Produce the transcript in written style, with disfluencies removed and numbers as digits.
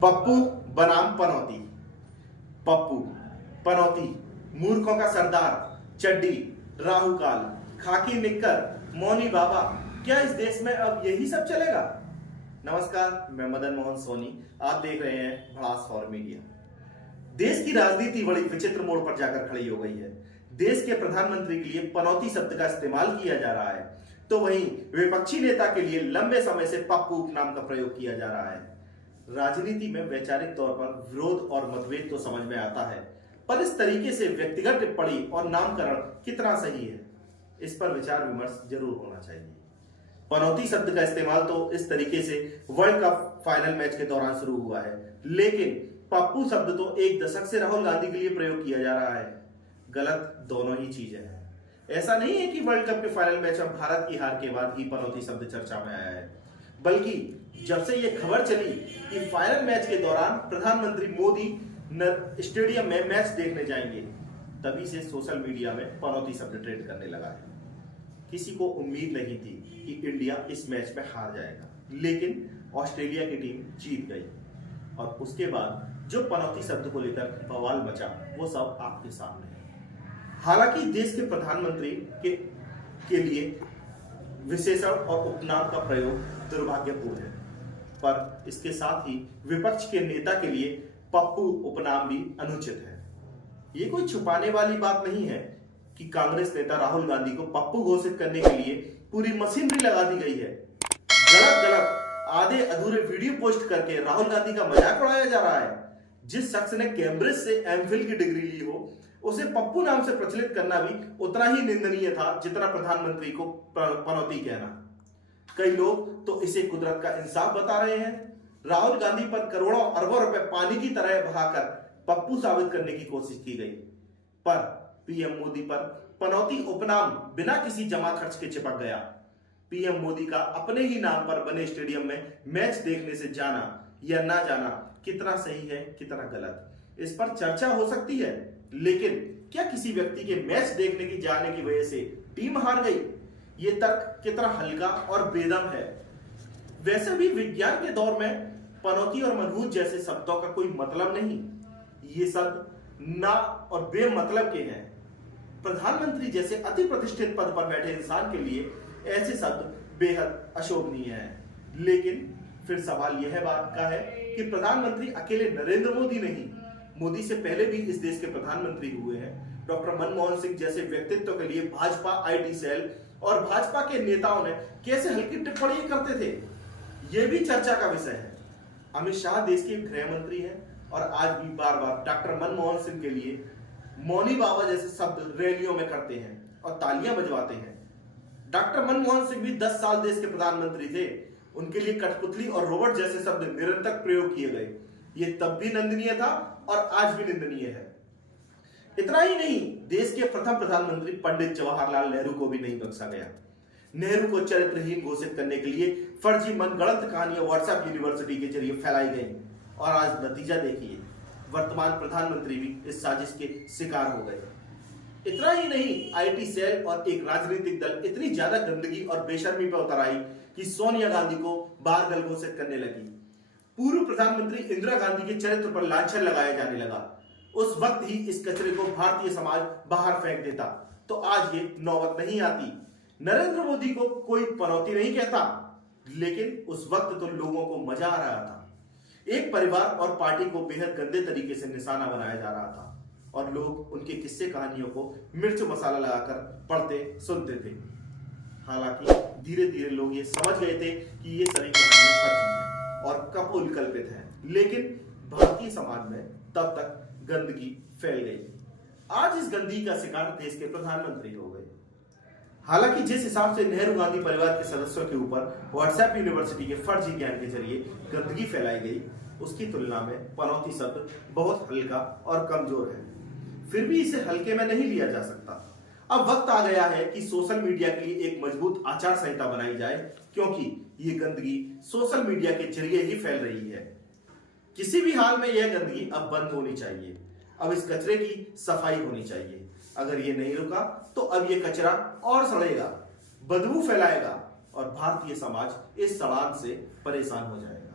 पप्पू बनाम पनौती। पप्पू, पनौती, मूर्खों का सरदार, चड्डी, राहुकाल, खाकी निक्कर, मौनी बाबा, क्या इस देश में अब यही सब चलेगा? नमस्कार, मैं मदन मोहन सोनी, आप देख रहे हैं भड़ास फॉर मीडिया। देश की राजनीति बड़ी विचित्र मोड़ पर जाकर खड़ी हो गई है। देश के प्रधानमंत्री के लिए पनौती शब्द का इस्तेमाल किया जा रहा है, तो वहीं विपक्षी नेता के लिए लंबे समय से पप्पू उपनाम का प्रयोग किया जा रहा है। राजनीति में वैचारिक तौर पर विरोध और मतभेद तो समझ में आता है, पर इस तरीके से व्यक्तिगत टिप्पणी और नामकरण कितना सही है, इस पर विचार विमर्श जरूर होना चाहिए। पनौती शब्द का इस्तेमाल तो इस तरीके से वर्ल्ड कप फाइनल मैच के दौरान शुरू हुआ है, लेकिन पप्पू शब्द तो एक दशक से राहुल गांधी के लिए प्रयोग किया जा रहा है। गलत दोनों ही चीजें हैं। ऐसा नहीं है कि वर्ल्ड कप के फाइनल मैच में भारत की हार के बाद ही पनौती शब्द चर्चा में आया है, बल्कि जब से यह खबर चली कि फाइनल मैच के दौरान प्रधानमंत्री मोदी स्टेडियम में मैच देखने जाएंगे, तभी से सोशल मीडिया में पनौती शब्द ट्रेंड करने लगा है। किसी को उम्मीद नहीं थी कि इंडिया इस मैच में हार जाएगा, लेकिन ऑस्ट्रेलिया की टीम जीत गई और उसके बाद जो पनौती शब्द को लेकर बवाल मचा, वो सब आपके सामने है। हालांकि देश के प्रधानमंत्री के लिए विशेषण और उपनाम का प्रयोग दुर्भाग्यपूर्ण है, पर इसके साथ ही विपक्ष के नेता के लिए पप्पू उपनाम भी अनुचित है। ये कोई छुपाने वाली बात नहीं है कि कांग्रेस नेता राहुल गांधी को पप्पू घोषित करने के लिए पूरी मशीनरी लगा दी गई है। गलत गलत आधे अधूरे वीडियो पोस्ट करके राहुल गांधी का मजाक उड़ाया जा रहा है। जिस शख्स ने कैम्ब्रिज से एमफिल की डिग्री ली हो, उसे पप्पू नाम से प्रचलित करना भी उतना ही निंदनीय था जितना प्रधानमंत्री को पनौती कहना। कई लोग तो इसे कुदरत का इंसाफ बता रहे हैं। राहुल गांधी पर करोड़ों अरबों रुपए पानी की तरह बहाकर पप्पू साबित करने की कोशिश की गई, पर पीएम मोदी पर पनौती उपनाम बिना किसी जमा खर्च के चिपक गया। पीएम मोदी का अपने ही नाम पर बने स्टेडियम में मैच देखने से जाना या ना जाना कितना सही है, कितना गलत, इस पर चर्चा हो सकती है, लेकिन क्या किसी व्यक्ति के मैच देखने की जाने की वजह से टीम हार गई? ये तर्क कितना हल्का और बेदम है। वैसे भी विज्ञान के दौर में पनौती और मनहूस जैसे शब्दों का कोई मतलब नहीं। ये शब्द ना और बेमतलब के हैं। प्रधानमंत्री जैसे अति प्रतिष्ठित पद पर बैठे इंसान के लिए ऐसे शब्द बेहद अशोभनीय हैं। लेकिन फिर सवाल यह बात का है कि प्रधानमंत्री अकेले नरेंद्र मोदी नहीं, मोदी से पहले भी इस देश के प्रधानमंत्री हुए हैं। डॉक्टर मनमोहन सिंह जैसे व्यक्तित्व के लिए भाजपा आईटी सेल और भाजपा के नेताओं ने कैसे हल्की टिप्पणी करते थे, यह भी चर्चा का विषय है। अमित शाह देश के गृह मंत्री हैं और आज भी बार बार डॉक्टर मनमोहन सिंह के लिए मौनी बाबा जैसे शब्द रैलियों में करते हैं और तालियां बजवाते हैं। डॉक्टर मनमोहन सिंह भी 10 साल देश के प्रधानमंत्री थे, उनके लिए कठपुतली और रोबोट जैसे शब्द निरंतर प्रयोग किए गए। ये तब भी निंदनीय था और आज भी निंदनीय है। इतना ही नहीं, देश के प्रथम प्रधानमंत्री पंडित जवाहरलाल नेहरू को भी नहीं बख्शा गया। नेहरू को चरित्रहीन घोषित करने के लिए फर्जी मनगढ़ंत कहानियां व्हाट्सएप यूनिवर्सिटी के जरिए फैलाई गई और आज नतीजा देखिए, वर्तमान प्रधानमंत्री भी इस साजिश के शिकार हो गए। इतना ही नहीं, आईटी सेल और एक राजनीतिक दल इतनी ज्यादा गंदगी और बेशर्मी पर उतर आई कि सोनिया गांधी को बारगल घोषित करने लगी। पूर्व प्रधानमंत्री इंदिरा गांधी के चरित्र पर लांछन लगाया जाने लगा। उस वक्त ही इस कचरे को भारतीय समाज बाहर फेंक देता तो आज ये नौबत नहीं आती। नरेंद्र मोदी को कोई पनौती नहीं कहता, लेकिन उस वक्त तो लोगों को मजा आ रहा था। एक परिवार और पार्टी को बेहद गंदे तरीके से निशाना बनाया जा रहा था और लोग उनके किस्से कहानियों को मिर्च मसाला लगाकर पढ़ते सुनते थे। हालांकि धीरे धीरे लोग ये समझ गए थे कि ये सभी कहानियां फर्जी हैं और कपोल कल्पित हैं, लेकिन भारतीय समाज में तब तक गंदगी फैल गई। आज इस गंदगी का शिकार देश के प्रधानमंत्री हो गए। हालांकि जिस हिसाब से नेहरू गांधी परिवार के सदस्यों के ऊपर व्हाट्सएप यूनिवर्सिटी के फर्जी ज्ञान के जरिए गंदगी फैलाई गई, उसकी तुलना में पनौती शब्द बहुत हल्का और कमजोर है। फिर भी इसे हल्के में नहीं लिया जा सकता। अब वक्त आ गया है कि सोशल मीडिया के लिए एक मजबूत आचार संहिता बनाई जाए, क्योंकि ये गंदगी सोशल मीडिया के जरिए ही फैल रही है। किसी भी हाल में यह गंदगी अब बंद होनी चाहिए। अब इस कचरे की सफाई होनी चाहिए। अगर ये नहीं रुका तो अब ये कचरा और सड़ेगा, बदबू फैलाएगा और भारतीय समाज इस सड़ान से परेशान हो जाएगा।